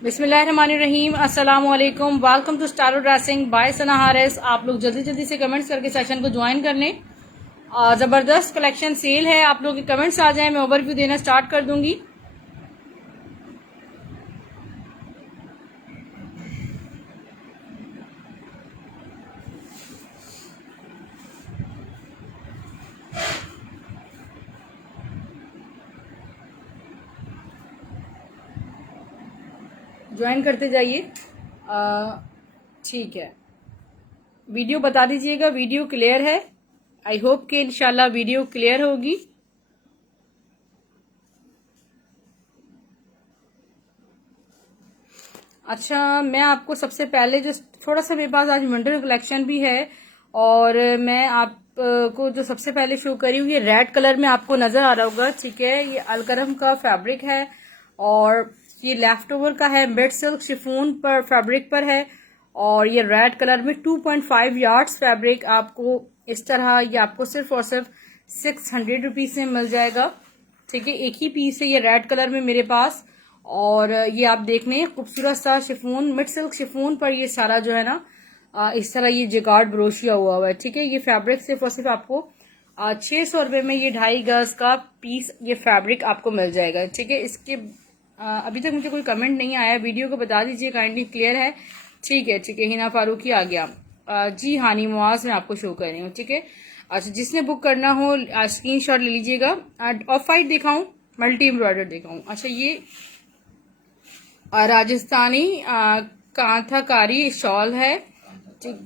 बिस्मिल्लाहिर्रहमानिर्रहीम, अस्सलाम वालेकुम। Welcome to Staro dressing by Sana Haris. आप लोग जल्दी जल्दी से कमेंट्स करके सेशन को ज्वाइन कर लें। ज़बरदस्त कलेक्शन सेल है, आप लोग के कमेंट्स आ जाएं, मैं ओवरव्यू देना स्टार्ट कर दूंगी। ज्वाइन करते जाइए। ठीक है, वीडियो बता दीजिएगा वीडियो क्लियर है। आई होप कि इंशाल्लाह वीडियो क्लियर होगी। अच्छा, मैं आपको सबसे पहले जो थोड़ा सा मेरे पास आज विंटर कलेक्शन भी है, और मैं आपको जो सबसे पहले शो करी हूँ, ये रेड कलर में आपको नजर आ रहा होगा। ठीक है, ये अलकरम का फैब्रिक है और ये लेफ्ट ओवर का है, मिड सिल्क शिफॉन पर फैब्रिक पर है, और ये रेड कलर में 2.5 यार्ड्स फैब्रिक आपको इस तरह, ये आपको सिर्फ और सिर्फ 600 रुपीज में मिल जाएगा। ठीक है, एक ही पीस है ये रेड कलर में मेरे पास, और ये आप देख लें खूबसूरत सा शिफॉन, मिड सिल्क शिफॉन पर ये सारा जो है ना इस तरह ये जिगार्ड ब्रोशिया हुआ है। ठीक है, ये फैब्रिक सिर्फ और सिर्फ आपको 600 रुपए में ये 2.5 गज का पीस ये फैब्रिक आपको मिल जाएगा। ठीक है, इसके अभी तक मुझे कोई कमेंट नहीं आया, वीडियो को बता दीजिए काइंडली क्लियर है। ठीक है, ठीक है, हिना फारूकी आ गया। जी हानी मुआज मैं आपको शो कर रही हूँ। ठीक है, अच्छा, जिसने बुक करना हो स्क्रीन शॉट ले लीजिएगा। ऑफ वाइट दिखाऊं, मल्टी एम्ब्रॉयडर दिखाऊं? अच्छा, ये राजस्थानी कांथाकारी शॉल है। ठीक,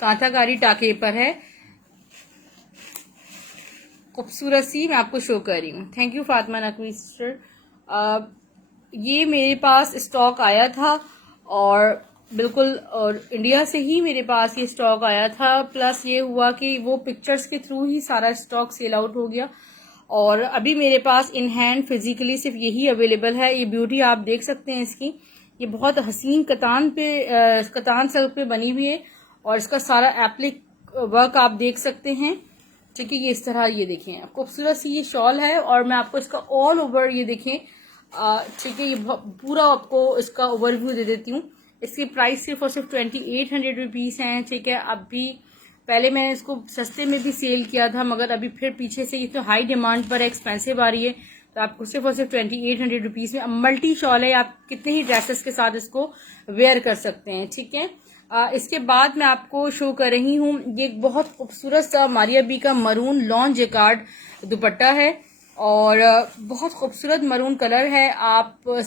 कांथाकारी टाके पर है, खूबसूरत सी मैं आपको शो कर रही हूँ। Thank you Fatima Naqvi sister. ये मेरे पास स्टॉक आया था, और बिल्कुल और इंडिया से ही मेरे पास ये स्टॉक आया था। प्लस ये हुआ कि वो पिक्चर्स के थ्रू ही सारा स्टॉक सेल आउट हो गया, और अभी मेरे पास इन हैंड फिजिकली सिर्फ यही अवेलेबल है। ये ब्यूटी आप देख सकते हैं इसकी, ये बहुत हसीन कतान सिल्क पे बनी हुई है, और इसका सारा एप्लिक वर्क आप देख सकते हैं। ठीक है, ये इस तरह ये देखें खूबसूरत सी ये शॉल है, और मैं आपको इसका ऑल ओवर ये देखें। ठीक है, ये पूरा आपको इसका ओवरव्यू दे देती हूँ। इसकी प्राइस सिर्फ और सिर्फ 2800 रुपीज है। ठीक है, अभी पहले मैंने इसको सस्ते में भी सेल किया था, मगर अभी फिर पीछे से ये तो हाई डिमांड पर एक्सपेंसिव आ रही है, तो आपको सिर्फ और सिर्फ 2800 रुपीज में मल्टी शॉल है। आप कितने ही ड्रेसेस के साथ इसको वेयर कर सकते हैं। ठीक है, इसके बाद मैं आपको शो कर रही हूँ, ये एक बहुत खूबसूरत सा मारिया बी का मरून लॉन जेकार्ड दुपट्टा है, और बहुत खूबसूरत मरून कलर है। आप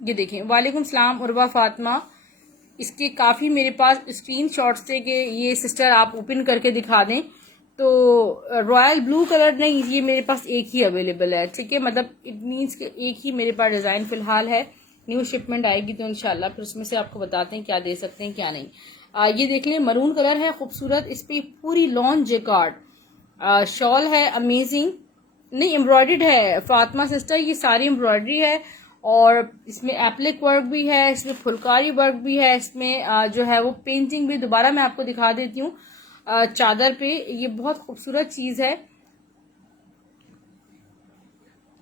ये देखें। वालेकुम सलाम उर्वा फातिमा। इसके काफी मेरे पास स्क्रीन शॉट्स थे कि ये सिस्टर आप ओपन करके दिखा दें, तो रॉयल ब्लू कलर नहीं, ये मेरे पास एक ही अवेलेबल है। ठीक है, मतलब इट मीन्स कि एक ही मेरे पास डिजाइन फिलहाल है। न्यू शिपमेंट आएगी तो इंशाल्लाह फिर उसमें से आपको बताते हैं क्या दे सकते हैं क्या नहीं। ये देख लें, मरून कलर है खूबसूरत, इस पे पूरी लॉन जेकार्ड शॉल है, अमेजिंग। नहीं, एम्ब्रॉयडर्ड है फातिमा सिस्टर, ये सारी एम्ब्रॉयडरी है, और इसमें एप्लिक वर्क भी है, इसमें फुलकारी वर्क भी है, इसमें जो है वो पेंटिंग भी। दोबारा मैं आपको दिखा देती हूँ चादर पे, ये बहुत खूबसूरत चीज है,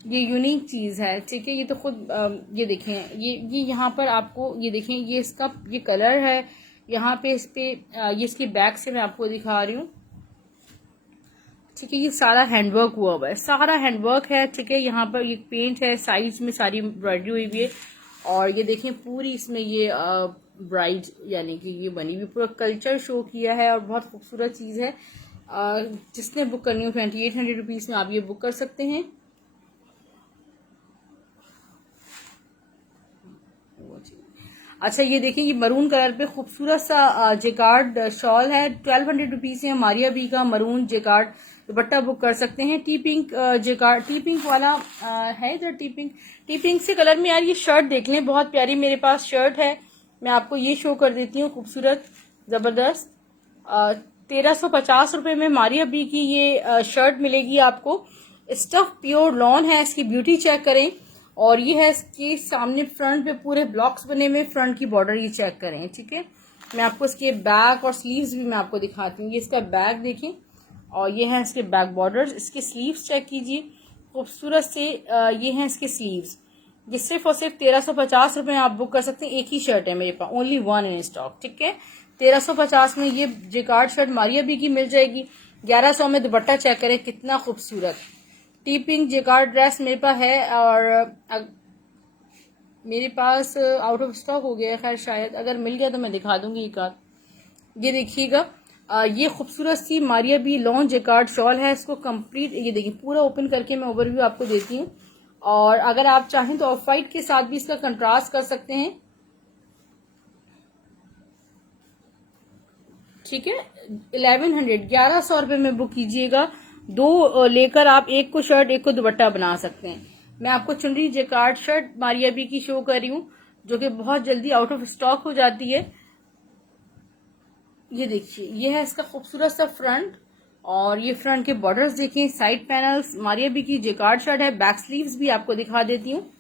ये यूनिक चीज है। ठीक है, ये तो खुद ये देखें, ये यहाँ पर आपको ये देखें, ये इसका ये कलर है यहाँ पे, इस पे ये इसकी बैक से मैं आपको दिखा रही हूँ। ठीक है, ये सारा हैंडवर्क हुआ हुआ है, सारा हैंडवर्क है। ठीक है, यहाँ पर ये पेंट है, साइड्स में सारी एम्ब्रॉयडरी हुई हुई है, और ये देखें पूरी इसमें ये ब्राइड यानी कि ये बनी हुई, पूरा कल्चर शो किया है, और बहुत खूबसूरत चीज है। जिसने बुक करनी हो 2800 रुपीज में आप ये बुक कर सकते हैं। अच्छा, ये देखिए, ये मरून कलर पे खूबसूरत सा जेकार्ड शॉल है, 1200 रुपीज से मारिया बी का मरून जेकार्ड दुपट्टा बुक कर सकते हैं। T pink jacquard, T pink वाला है इधर, टी पिंक से कलर में यार ये शर्ट देख लें, बहुत प्यारी मेरे पास शर्ट है, मैं आपको ये शो कर देती हूँ, खूबसूरत जबरदस्त। 1350 रुपए में मारिया बी की ये शर्ट मिलेगी आपको। स्टफ प्योर लॉन है, इसकी ब्यूटी चेक करें, और ये है इसके सामने फ्रंट पे पूरे ब्लॉक्स बने हुए, फ्रंट की बॉर्डर ये चेक करें। ठीक है, मैं आपको इसके बैक और स्लीव्स भी मैं आपको दिखाती हूँ। ये इसका बैक देखें, और ये है इसके बैक बॉर्डर्स। इसके स्लीव्स चेक कीजिए, खूबसूरत से ये हैं इसके स्लीव्स। ये सिर्फ और सिर्फ 1350 रुपए में आप बुक कर सकते हैं। एक ही शर्ट है मेरे पास, ओनली वन इन स्टॉक, ठीक है। 1350 में ये जिकार्ड शर्ट मारिया बी की मिल जाएगी। 1100 में दुपट्टा चेक करें कितना खूबसूरत टी पिंक जिकार्ड ड्रेस मेरे पास है, और मेरे पास आउट ऑफ स्टॉक हो गया है, खैर शायद अगर मिल गया तो मैं दिखा दूंगी एक आध। ये देखिएगा, ये खूबसूरत सी Maria B long jacquard shawl है। इसको कंप्लीट ये देखिए पूरा ओपन करके मैं ओवरव्यू आपको देती हूँ, और अगर आप चाहें तो ऑफ वाइट के साथ भी इसका कंट्रास्ट कर सकते हैं, ठीक है। 1100 रुपए में बुक कीजिएगा। दो लेकर आप एक को शर्ट एक को दुपट्टा बना सकते हैं। मैं आपको चुनरी जेकार्ड शर्ट मारिया बी की शो कर रही हूँ, जो कि बहुत जल्दी आउट ऑफ स्टॉक हो जाती है। ये देखिए, ये है इसका खूबसूरत सा फ्रंट, और ये फ्रंट के बॉर्डर्स देखें, साइड पैनल्स, मारिया बी की जेकार्ड शर्ट है। बैक स्लीव्स भी आपको दिखा देती हूँ।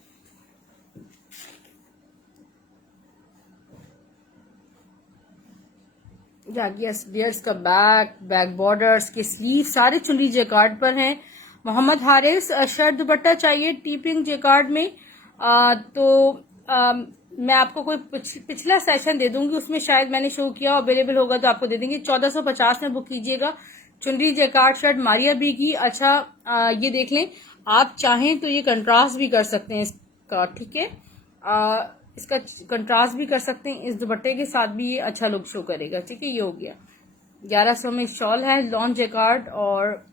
डियर्स का बैक बॉर्डर्स के स्लीव सारे चुनरी जेकार्ड पर हैं। मोहम्मद हारिस शर्ट दुपट्टा चाहिए टी पिंक जेकार्ड में, मैं आपको कोई पिछला सेशन दे दूंगी, उसमें शायद मैंने शो किया, अवेलेबल होगा तो आपको दे देंगे। 1450 में बुक कीजिएगा चुनरी जेकार्ड शर्ट मारिया बी की। अच्छा, ये देख लें, आप चाहें तो ये कंट्रास्ट भी कर सकते हैं इसका, ठीक है। इसका कंट्रास्ट भी कर सकते हैं, इस दुपट्टे के साथ भी ये अच्छा लुक शो करेगा, ठीक है। ये हो गया 1100 में शॉल है लॉन्ग जेकार्ड, और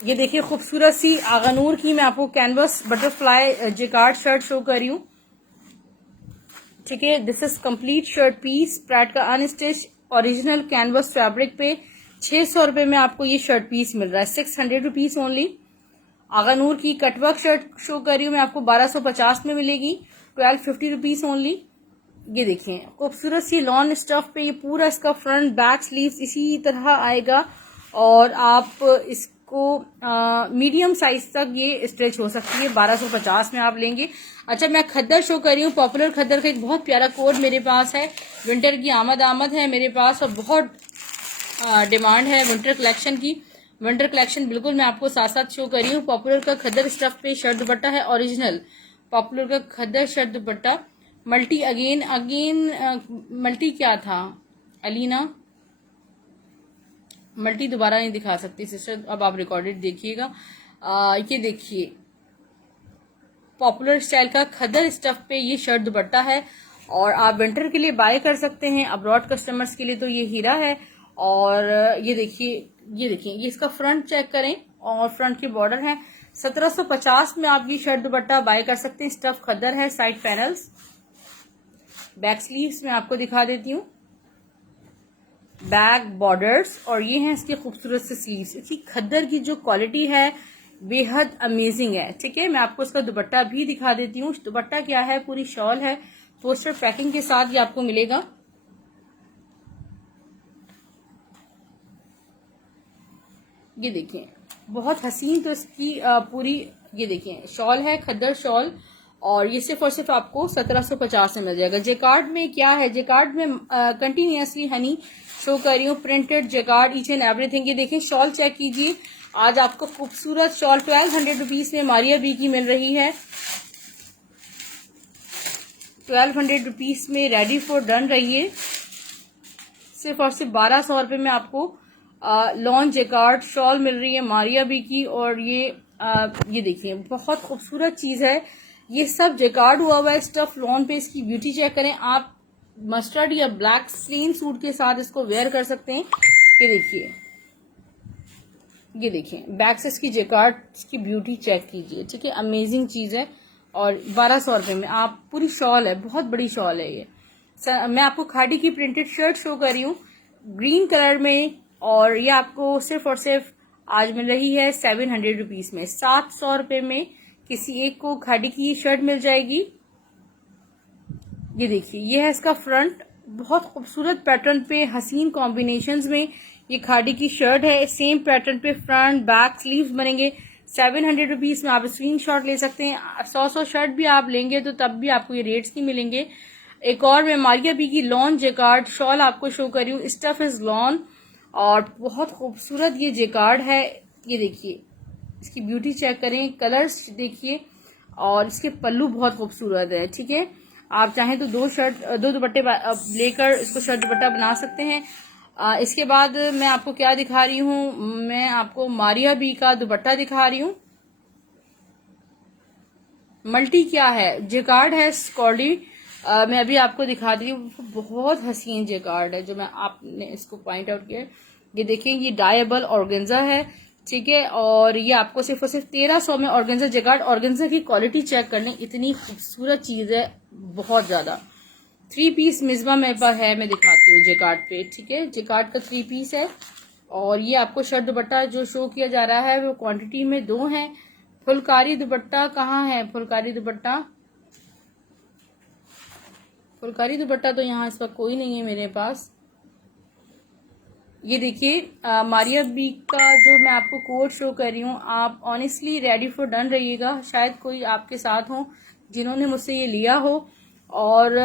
ये देखिए खूबसूरत सी आगानूर की मैं आपको canvas butterfly jacquard shirt show कर रही हूँ, ठीक है। This is complete shirt piece, print का अनस्टिच ओरिजिनल कैनवस फैब्रिक पे 600 रुपए में आपको ये शर्ट पीस मिल रहा है, 600 रुपीज ओनली। आगानूर की कटवर्क शर्ट शो कर रही हूँ मैं आपको, 1250 में मिलेगी, 1250 रुपीज ओनली। ये देखिए खूबसूरत सी लॉन स्टफ पे ये पूरा इसका फ्रंट बैक स्लीव्स इसी तरह आएगा, और आप इसको मीडियम साइज तक ये स्ट्रेच हो सकती है। 1250 में आप लेंगे। अच्छा, मैं खद्दर शो कर रही हूँ, पॉपुलर खद्दर का एक बहुत प्यारा कोड मेरे पास है। विंटर की आमद है मेरे पास, और बहुत डिमांड है विंटर कलेक्शन की। विंटर कलेक्शन बिल्कुल मैं आपको साथ साथ शो कर रही हूँ। पॉपुलर का खद्दर स्टफ पे शर्ट दुपट्टा है ओरिजिनल, पॉपुलर का khaddar shirt dupatta. Multi again multi क्या था अलीना, मल्टी दोबारा नहीं दिखा सकती सिस्टर, अब आप रिकॉर्डेड देखिएगा। ये देखिए पॉपुलर स्टाइल का खद्दर स्टफ पे ये शर्ट दुपट्टा है, और आप विंटर के लिए बाय कर सकते हैं। अब्रॉड कस्टमर्स के लिए तो ये हीरा है। और ये देखिए ये इसका फ्रंट चेक करें, और फ्रंट के बॉर्डर है। 1750 में आप ये शर्ट दुपट्टा बाय कर सकते हैं। स्टफ खद्दर है, साइड पैनल्स, बैक स्लीव्स में आपको दिखा देती हूँ, बैक बॉर्डर्स, और ये हैं इसके खूबसूरत से स्लीव्स। इसकी खद्दर की जो क्वालिटी है बेहद अमेजिंग है, ठीक है। मैं आपको इसका दुपट्टा भी दिखा देती हूँ। दुपट्टा क्या है, पूरी शॉल है, पोस्टर पैकिंग के साथ ये आपको मिलेगा। ये देखिए बहुत हसीन, तो इसकी पूरी ये देखिए शॉल है, खद्दर शॉल, और ये सिर्फ और सिर्फ आपको 1750 में मिल जाएगा। जेकार्ड में क्या है, जेकार्ड में कंटिन्यूसली हनी शो कर रही हूँ, printed jacquard each and everything. ये देखिए शॉल चेक कीजिए, आज आपको खूबसूरत शॉल 1200 रुपीज में मारिया बी की मिल रही है। 1200 रुपीज में रेडी फॉर डन रहिए। सिर्फ और सिर्फ 1200 रुपए में आपको लॉन्ग जेकार्ड शॉल मिल रही है मारिया बी की। और ये देखिए बहुत खूबसूरत चीज है, ये सब जेकार्ड हुआ हुआ है स्टफ लॉन पे। इसकी ब्यूटी चेक करें आप, मस्टर्ड या ब्लैक स्लीन सूट के साथ इसको वेयर कर सकते हैं। ये देखिए बैक से इसकी जेकार्ड की ब्यूटी चेक कीजिए, ठीक है। अमेजिंग चीज है, और 1200 रुपए में आप पूरी शॉल है, बहुत बड़ी शॉल है ये। मैं आपको खादी की प्रिंटेड शर्ट शो कर रही हूँ ग्रीन कलर में, और ये आपको सिर्फ और सिर्फ आज मिल रही है 700 रुपीज में। 700 रुपए में किसी एक को खादी की ये शर्ट मिल जाएगी। ये देखिए ये है इसका फ्रंट, बहुत खूबसूरत पैटर्न पे हसीन कॉम्बिनेशंस में ये खादी की शर्ट है। सेम पैटर्न पे फ्रंट बैक स्लीव्स बनेंगे। 700 रुपीज में आप स्क्रीन शॉट ले सकते हैं। 100 शर्ट भी आप लेंगे तो तब भी आपको ये रेट्स नहीं मिलेंगे। एक और मैं मारिया बी की लॉन जेकार्ड शॉल आपको शो कर रही हूँ, स्टफ इज लॉन, और बहुत खूबसूरत ये जेकार्ड है। ये देखिए इसकी ब्यूटी चेक करें, कलर्स देखिए, और इसके पल्लू बहुत खूबसूरत है। ठीक है, आप चाहें तो दो दुपट्टे लेकर इसको शर्ट दुपट्टा बना सकते हैं। इसके बाद मैं आपको क्या दिखा रही हूँ, मैं आपको मारिया बी का दुपट्टा दिखा रही हूँ। मल्टी क्या है, जेकार्ड है, स्कॉर्डी। मैं अभी आपको दिखा दी हूँ, बहुत हसीन जेकार्ड है जो मैं आपने इसको पॉइंट आउट किया। ये देखें, ये डायबल ऑर्गेन्जा है। ठीक है, और ये आपको सिर्फ और सिर्फ 1300 में ऑर्गेन्जा जेकार्ड। ऑर्गेन्जा की क्वालिटी चेक करने, इतनी खूबसूरत चीज है, बहुत ज्यादा। 3 पीस मिजबा मेरे पास है, मैं दिखाती हूँ जेकार्ड पे। ठीक है, जेकार्ड का 3 पीस है, और ये आपको शर्ट दुपट्टा जो शो किया जा रहा है वो क्वांटिटी में 2 है। फुलकारी दुपट्टा कहाँ है, फुलकारी दुपट्टा, फुलकारी दुपट्टा तो यहाँ इस वक्त कोई नहीं है मेरे पास। ये देखिए, मारिया बी का जो मैं आपको कोड शो कर रही हूँ, आप ऑनेस्टली रेडी फॉर डन रहिएगा। शायद कोई आपके साथ हो जिन्होंने मुझसे ये लिया हो, और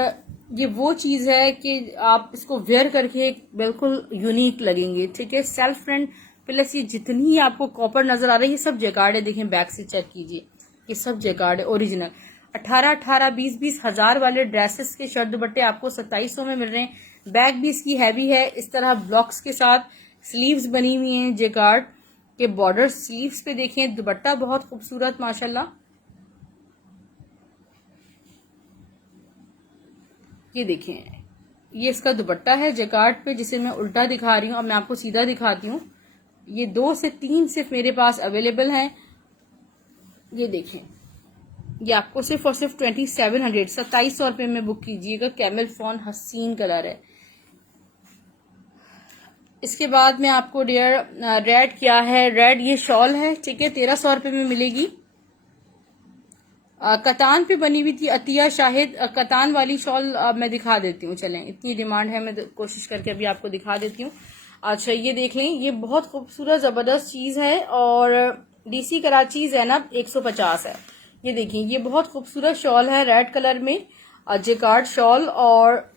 ये वो चीज है कि आप इसको वेयर करके बिल्कुल यूनिक लगेंगे। ठीक है, सेल्फ प्रिंट प्लस ये जितनी आपको कॉपर नजर आ रही है, सब जेकार्ड है। देखें बैक से चेक कीजिए, ये सब जेकार्ड है ओरिजिनल। 18 20 हजार वाले ड्रेसेस के शर्ट दुपट्टे आपको 2700 में मिल रहे हैं। बैक भी इसकी हैवी है, इस तरह ब्लॉक्स के साथ स्लीव्स बनी हुई हैं जेकार्ड के। बॉर्डर स्लीव्स पे देखें, दुपट्टा बहुत खूबसूरत माशाल्लाह। ये देखें, ये इसका दुपट्टा है जेकार्ड पे, जिसे मैं उल्टा दिखा रही हूँ। अब मैं आपको सीधा दिखाती हूँ। ये 2 से 3 सिर्फ मेरे पास अवेलेबल हैं। ये देखें, ये आपको सिर्फ और सिर्फ 2700 रुपये में बुक कीजिएगा। कैमल फॉन हसीन कलर है। इसके बाद में आपको डियर रेड क्या है, रेड ये शॉल है। ठीक है, 1300 रुपये में मिलेगी। कतान पे बनी हुई थी, अतिया शाहिद कतान वाली शॉल मैं दिखा देती हूँ। चलें, इतनी डिमांड है, मैं कोशिश करके अभी आपको दिखा देती हूँ। अच्छा, ये देख लें, ये बहुत खूबसूरत जबरदस्त चीज है, और डीसी कराची ज़ैनब 150 है। ये देखिए, ये बहुत खूबसूरत शॉल है रेड कलर में, जेकार्ड शॉल, और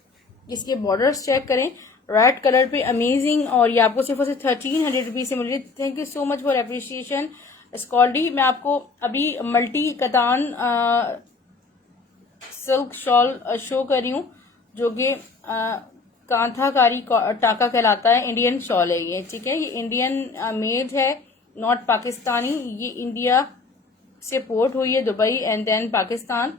इसके बॉर्डर्स चेक करें, रेड कलर पे अमेजिंग। और ये आपको सिर्फ 1300 रुपीज से मिल रही है। Thank you so much for appreciation स्कॉल्डी। मैं आपको अभी multi katan silk shawl show कर रही हूँ, जो कि कांथाकारी टाका कहलाता है। इंडियन शॉल है ये। ठीक है, ये इंडियन मेड है, नॉट पाकिस्तानी। ये इंडिया से पोर्ट हुई है, Dubai and then Pakistan.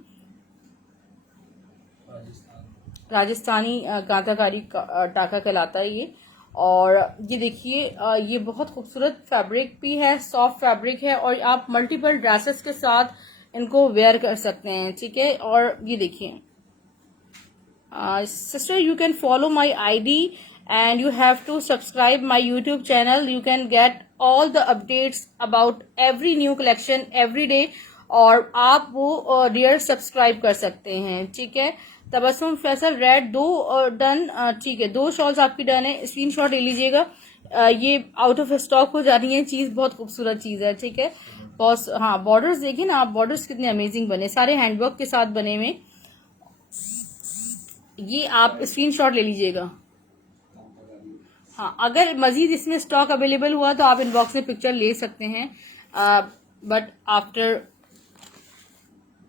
Rajasthani कांथाकारी टाका कहलाता है ये। और ये देखिए, ये बहुत खूबसूरत फैब्रिक भी है, सॉफ्ट फैब्रिक है, और आप मल्टीपल ड्रेसेस के साथ इनको वेयर कर सकते हैं। ठीक है, और ये देखिए, sister, you can follow my ID and you have to subscribe my YouTube channel. You can get all the updates about every new collection every day, और आप वो डियर सब्सक्राइब कर सकते हैं। ठीक है, तबस्सुम फैसल रेड 2 डन। ठीक है, 2 शॉल्स आपकी डन है, स्क्रीनशॉट ले लीजिएगा। ये आउट ऑफ स्टॉक हो जा रही है चीज, बहुत खूबसूरत चीज है। ठीक है, बॉस, हाँ, बॉर्डर्स देखिए ना आप, बॉर्डर्स कितने अमेजिंग बने, सारे हैंडवर्क के साथ बने हुए। ये आप स्क्रीनशॉट ले लीजिएगा। हाँ, अगर मजीद इसमें स्टॉक अवेलेबल हुआ तो आप इनबॉक्स में पिक्चर ले सकते हैं, बट आफ्टर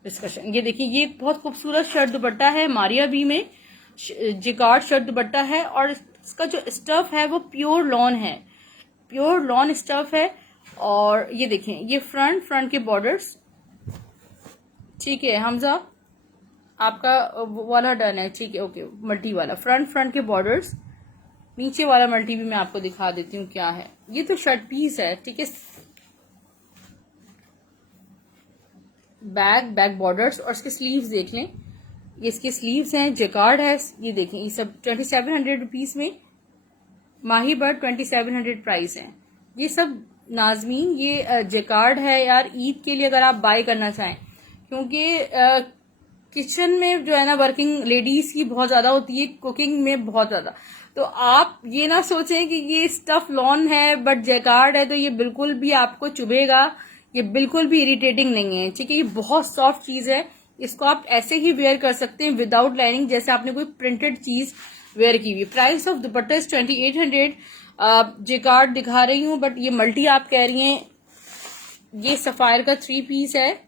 डिस्कशन। ये देखिए, ये बहुत खूबसूरत शर्ट दुपट्टा है, मारिया बी में जिकार्ड शर्ट दुपट्टा है, और इसका जो स्टफ है वो प्योर लॉन है, प्योर लॉन स्टफ है। और ये देखें, ये फ्रंट के बॉर्डर्स। ठीक है हमजा, आपका वाला डन है। ठीक है, ओके, मल्टी वाला फ्रंट के बॉर्डर्स, नीचे वाला मल्टी भी मैं आपको दिखा देती हूँ क्या है। ये तो शर्ट पीस है। ठीक है, बैक बॉर्डर्स, और इसके स्लीव्स देख लें, ये इसके स्लीव्स हैं, जेकार्ड है। ये देखें, ये सब 2700 रुपीज में, माही बर्ड 2700 प्राइस है। ये सब नाजमीन, ये जेकार्ड है यार, ईद के लिए अगर आप बाय करना चाहें, क्योंकि किचन में जो है ना वर्किंग लेडीज की बहुत ज्यादा होती है, कुकिंग में बहुत ज्यादा। तो आप ये ना सोचें कि ये स्टफ लॉन है बट जेकार्ड है तो ये बिल्कुल भी आपको चुभेगा, ये बिल्कुल भी इरिटेटिंग नहीं है। ठीक है, ये बहुत सॉफ्ट चीज है, इसको आप ऐसे ही वेयर कर सकते हैं विदाउट लाइनिंग, जैसे आपने कोई प्रिंटेड चीज वेयर की हुई। Price of dupatta 2800। जेकार्ड दिखा रही हूँ, बट ये मल्टी आप कह रही हैं, ये सफायर का 3 पीस है,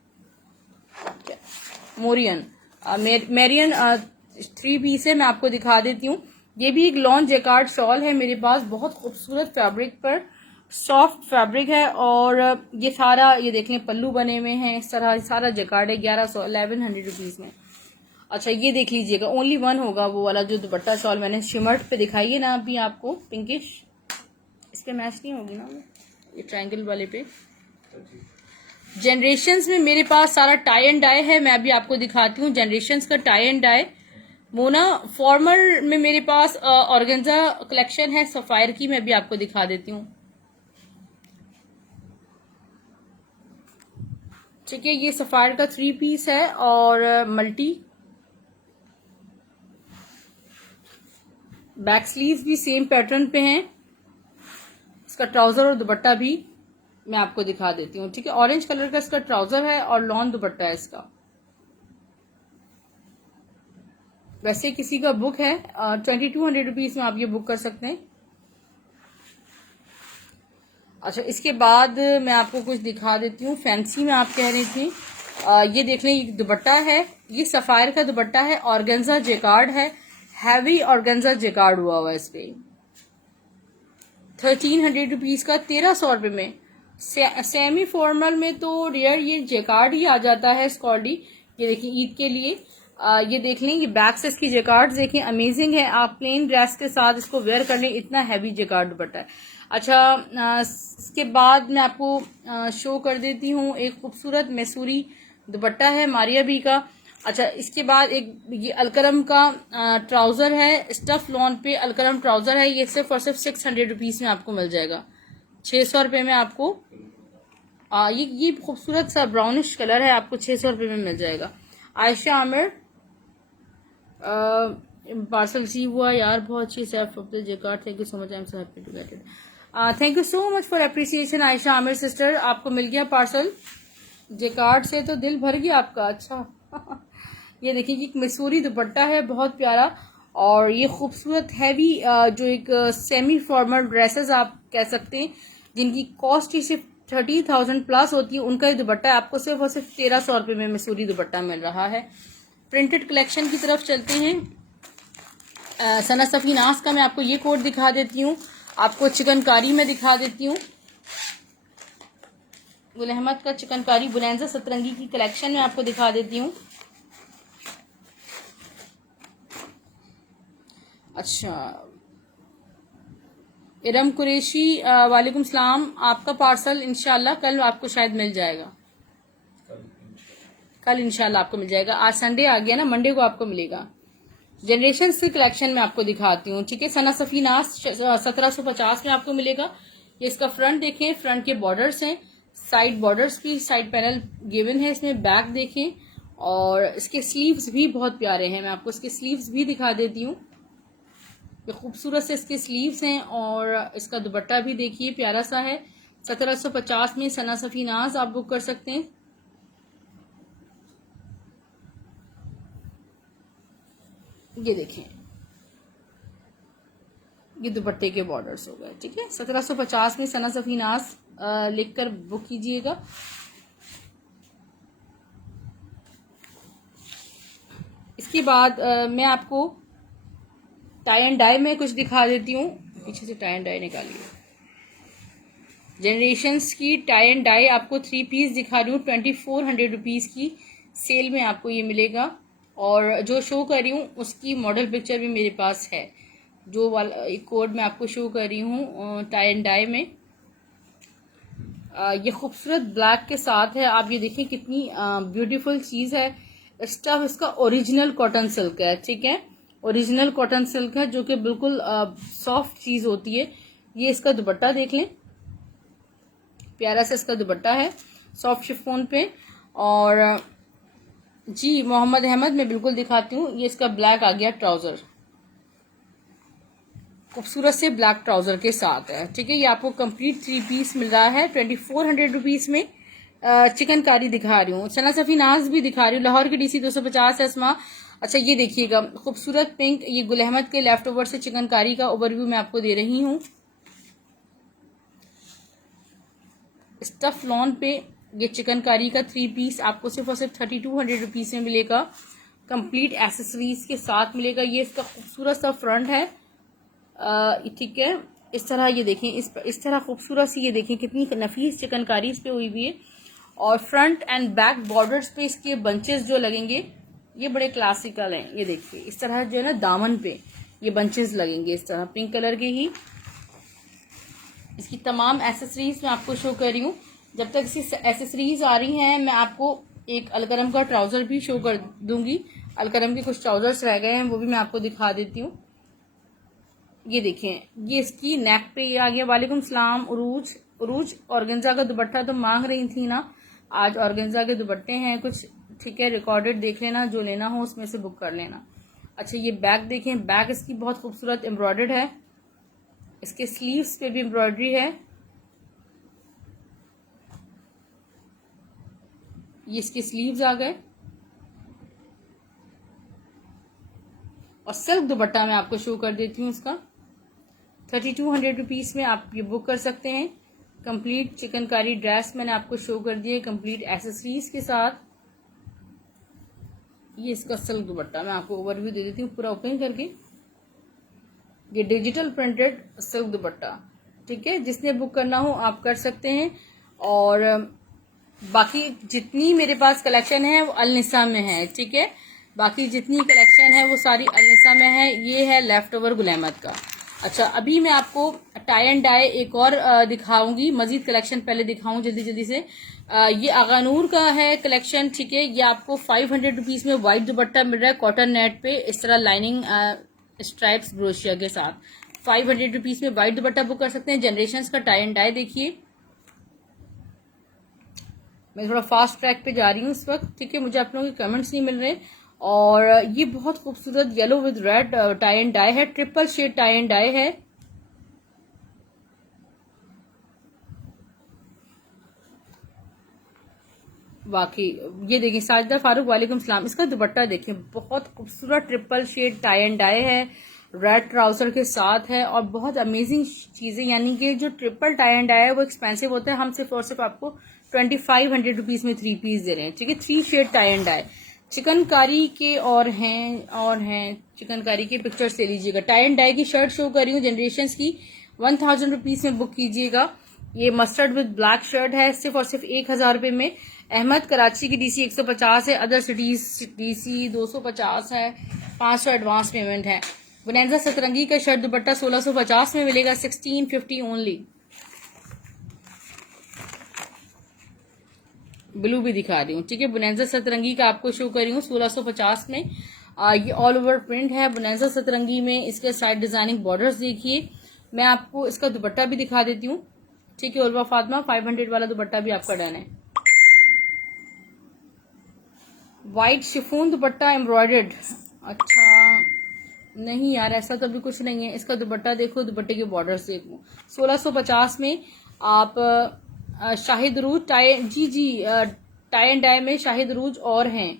मोरियन मेरियन 3 पीस है। मैं आपको दिखा देती हूँ। ये भी एक लॉन जैकार्ड शॉल है मेरे पास, बहुत खूबसूरत फैब्रिक पर, सॉफ्ट फैब्रिक है। और ये सारा, ये देख लें, पल्लू बने हुए हैं इस तरह, सारा जैकार्ड है। 1100 रुपीज में। अच्छा ये देख लीजिएगा, ओनली वन होगा वो वाला जो दुपट्टा शॉल मैंने शिमर्ट पे दिखाई है ना अभी आपको, पिंकिश, इस पे मैच नहीं होगी ना ये ट्रायंगल वाले पे। जनरेशंस में मेरे पास सारा टाई एंड डाई है, मैं अभी आपको दिखाती हूँ जनरेशंस का tie and dye. Mona formal में मेरे पास ऑर्गेन्जा कलेक्शन है सफायर की, मैं भी आपको दिखा देती हूँ। ठीक है, ये सफायर का 3 पीस है और मल्टी बैक स्लीव्स भी सेम पैटर्न पे हैं। इसका ट्राउजर और दुपट्टा भी मैं आपको दिखा देती हूँ। ठीक है, ऑरेंज कलर का इसका ट्राउजर है और लॉन दुपट्टा है इसका। वैसे किसी का बुक है 2200 रुपीज में, आप ये बुक कर सकते हैं। अच्छा इसके बाद मैं आपको कुछ दिखा देती हूँ फैंसी में, आप कह रही थी। ये देख लें, ये दुपट्टा है, ये सफायर का दुपट्टा है, ऑर्गेन्जा जेकार्ड है, हैवी ऑर्गेन्जा जेकार्ड हुआ हुआ है इस पे। 1300 रुपीज का 1300 रुपये में। सेमी फॉर्मल में तो रेयर ये जेकार्ड ही आ जाता है स्कॉर्डी। ये देखिए ईद के लिए ये देख लें, ये बैक से इसकी जेकार्ड देखें, अमेजिंग है। आप प्लेन ड्रेस के साथ इसको वेयर कर लें, इतना हैवी जेकार्ड दुपट्टा है। अच्छा इसके बाद मैं आपको शो कर देती हूँ, एक खूबसूरत मैसूरी दुपट्टा है मारिया बी का। अच्छा इसके बाद एक ये अलकरम का ट्राउजर है, स्टफ लॉन पे अलकरम ट्राउजर है। ये सिर्फ और सिर्फ 600 रुपीज में आपको मिल जाएगा, 600 रुपये में आपको। ये खूबसूरत सा ब्राउनिश कलर है, आपको 600 रुपये में मिल जाएगा। आयशा आमिर पार्सल रिसीव हुआ यार, बहुत अच्छी self of the jacquard, thank you so much, I am so happy to get it. Thank you so much for appreciation Ayesha Aamir sister, आपको मिल गया पार्सल जेकार्ड से, तो दिल भर गया आपका। अच्छा ये देखिए कि मसूरी दुपट्टा है, बहुत प्यारा। और ये खूबसूरत हैवी जो एक सेमी फॉर्मल ड्रेसेस आप कह सकते हैं, जिनकी कॉस्ट ही सिर्फ 30,000 प्लस होती है, उनका ही दुपट्टा है। आपको सिर्फ और सिर्फ 1300 रुपये में मसूरी दुपट्टा मिल रहा है। प्रिंटेड कलेक्शन की तरफ चलते हैं। सना सफीनास का मैं आपको ये कोड दिखा देती हूँ, आपको चिकनकारी में दिखा देती हूँ। गुल अहमद का चिकनकारी बुलैंजा सतरंगी की कलेक्शन में आपको दिखा देती हूँ। अच्छा इरम कुरैशी वालेकुम सलाम, आपका पार्सल इंशाल्लाह कल आपको शायद मिल जाएगा, कल इंशाल्लाह आपको मिल जाएगा। आज संडे आ गया ना, मंडे को आपको मिलेगा। जनरेशन से कलेक्शन में आपको दिखाती हूँ। ठीक है, सना सफीनास 1750 में आपको मिलेगा। ये इसका फ्रंट देखें, फ्रंट के बॉर्डर्स हैं, साइड बॉर्डर्स भी, साइड पैनल गिवन है इसमें। बैक देखें, और इसके स्लीव्स भी बहुत प्यारे हैं, मैं आपको इसके स्लीव्स भी दिखा देती हूँ। ये खूबसूरत से इसके स्लीव्स हैं, और इसका दुपट्टा भी देखिए प्यारा सा है। 1750 में सना सफीनास आप बुक कर सकते हैं। ये देखें, ये दुपट्टे के बॉर्डर्स हो गए। ठीक है, 1750 में सना सफीनास लिखकर बुक कीजिएगा। इसके बाद मैं आपको टाई एंड डाई में कुछ दिखा देती हूँ। पीछे से टाई एंड डाई निकालिए। जनरेशंस की टाई एंड डाई आपको 3 पीस दिखा रही हूँ, 2400 रुपीज़ की सेल में आपको ये मिलेगा। और जो शो कर रही हूँ उसकी मॉडल पिक्चर भी मेरे पास है, जो वाला एक कोड मैं आपको शो कर रही हूँ टाई एंड डाई में। ये खूबसूरत ब्लैक के साथ है, आप ये देखें कितनी ब्यूटीफुल चीज़ है। स्टफ इसका ओरिजिनल कॉटन सिल्क है। ठीक है, ओरिजिनल कॉटन सिल्क है, जो कि बिल्कुल सॉफ्ट चीज़ होती है। ये इसका दुपट्टा देख लें, प्यारा सा इसका दुपट्टा है, सॉफ्ट शिफॉन पे। और जी मोहम्मद अहमद मैं बिल्कुल दिखाती हूँ। ये इसका ब्लैक आ गया ट्राउजर, खूबसूरत से ब्लैक ट्राउजर के साथ है। ठीक है, ये आपको कंप्लीट 3 पीस मिल रहा है 2400 रुपीज़ में। चिकनकारी दिखा रही हूँ, सना सफीनाज भी दिखा रही हूँ, लाहौर की DC 250 है इसमें। अच्छा ये देखिएगा खूबसूरत पिंक, ये गुल अहमद के लेफ्ट ओवर से चिकनकारी का ओवरव्यू मैं आपको दे रही हूँ। स्टफ लॉन पे ये चिकनकारी का 3 पीस आपको सिर्फ और सिर्फ 3200 रुपीज़ में मिलेगा। कंप्लीट एसेसरीज के साथ मिलेगा। ये इसका खूबसूरत सा फ्रंट है, ठीक है। इस तरह ये देखें, इस तरह खूबसूरत सी ये देखें कितनी नफीस चिकनकारी इस पे हुई हुई है। और फ्रंट एंड बैक बॉर्डर्स पे इसके बंचेस जो लगेंगे ये बड़े क्लासिकल हैं। ये देखिए इस तरह जो है ना दामन पे ये बंचेस लगेंगे इस तरह पिंक कलर के ही। इसकी तमाम एसेसरीज मैं आपको शो कर रही हूँ। जब तक इसकी एसेसरीज आ रही हैं मैं आपको एक अलकरम का ट्राउजर भी शो कर दूंगी। अलकरम के कुछ ट्राउजर्स रह गए हैं वो भी मैं आपको दिखा देती हूँ। ये देखें, ये इसकी नेक पे ये आ गया। वालेकुम सलाम उरूज। उरूज ऑर्गेन्जा का दुपट्टा तो मांग रही थी ना, आज ऑर्गेन्जा के दुपट्टे हैं कुछ, ठीक है। रिकॉर्डेड देख लेना, जो लेना हो उसमें से बुक कर लेना। अच्छा ये बैक देखें, बैक इसकी बहुत खूबसूरत एम्ब्रॉयडर्ड है। इसके स्लीव्स पे भी एम्ब्रॉयडरी है। ये इसके स्लीव्स आ गए। और सिल्क दुपट्टा मैं आपको शो कर देती हूँ इसका। 3200 रुपीज़ में आप ये बुक कर सकते हैं। कंप्लीट चिकनकारी ड्रेस मैंने आपको शो कर दी है कंप्लीट एसेसरीज के साथ। ये इसका सिल्क दुपट्टा मैं आपको ओवरव्यू दे देती हूँ पूरा ओपन करके। ये डिजिटल प्रिंटेड सिल्क दुपट्टा, ठीक है। जिसने बुक करना हो आप कर सकते हैं। और बाकी जितनी मेरे पास कलेक्शन है वो अलनिसा में है, ठीक है। बाकी जितनी कलेक्शन है वो सारी अलनिसा में है। ये है लेफ्ट ओवर गुल अहमद का। अच्छा अभी मैं आपको टाई एंड डाई एक और दिखाऊंगी। मजीद कलेक्शन पहले दिखाऊं जल्दी जल्दी से। ये आगानूर का है कलेक्शन, ठीक है। ये आपको 500 रुपीज़ में वाइट दुपट्टा मिल रहा है कॉटन नेट पे इस तरह लाइनिंग स्ट्राइप्स ब्रोशिया के साथ। 500 रुपीज़ में वाइट दुपट्टा बुक कर सकते हैं। जनरेशंस का टाई एंड डाई देखिए। मैं थोड़ा फास्ट ट्रैक पे जा रही हूँ इस वक्त, ठीक है। मुझे आप लोगों के कमेंट्स नहीं मिल रहे। और ये बहुत खूबसूरत yellow with red tie and dye है। Triple shade tie and dye है। बाकी ये देखिए साजिदा फारूक वालेकुम सलाम। इसका दुपट्टा देखिए बहुत खूबसूरत triple shade tie and dye है, रेड ट्राउजर के साथ है। और बहुत अमेजिंग चीजें, यानी कि जो ट्रिपल टाई एंड डाई है वो एक्सपेंसिव होता है। हम सिर्फ और सिर्फ आपको 2500 रुपीज़ में 3 पीस दे रहे हैं, ठीक है। 3 shade tie and dye chikankari के और हैं चिकनकारी के पिक्चर्स ले लीजिएगा। टाई एंड डाई की शर्ट शो कर रही हूँ जनरेशंस की। 1000 रुपीज़ में बुक कीजिएगा। ये मस्टर्ड विद ब्लैक शर्ट है सिर्फ और सिर्फ 1000 रुपये में। अहमद कराची की डीसी 150 है, अदर सिटीज डीसी 250 है। 500 एडवांस पेमेंट है। बुनेंजा सतरंगी का शर्ट दुपट्टा 1650 में मिलेगा, 1650 ओनली। ब्लू भी दिखा रही हूँ, ठीक है। बुनेंजा सतरंगी का आपको शो कर रही हूँ 1650 में। ये ऑल ओवर प्रिंट है बुनेंजा सतरंगी में। इसके साइड डिजाइनिंग बॉर्डर्स देखिए। मैं आपको इसका दुपट्टा भी दिखा देती हूँ, ठीक है। उल्वा फातिमा 500 वाला दुपट्टा भी आपका डन है। वाइट शिफोन दुपट्टा एम्ब्रॉयडर्ड। अच्छा नहीं यार ऐसा तो अभी कुछ नहीं है। इसका दुपट्टा देखो, दुपट्टे के बॉर्डर्स देखो। 1650 में आप शाहिद रूज टाई टाई एंड डाई में शाहिद रूज और हैं,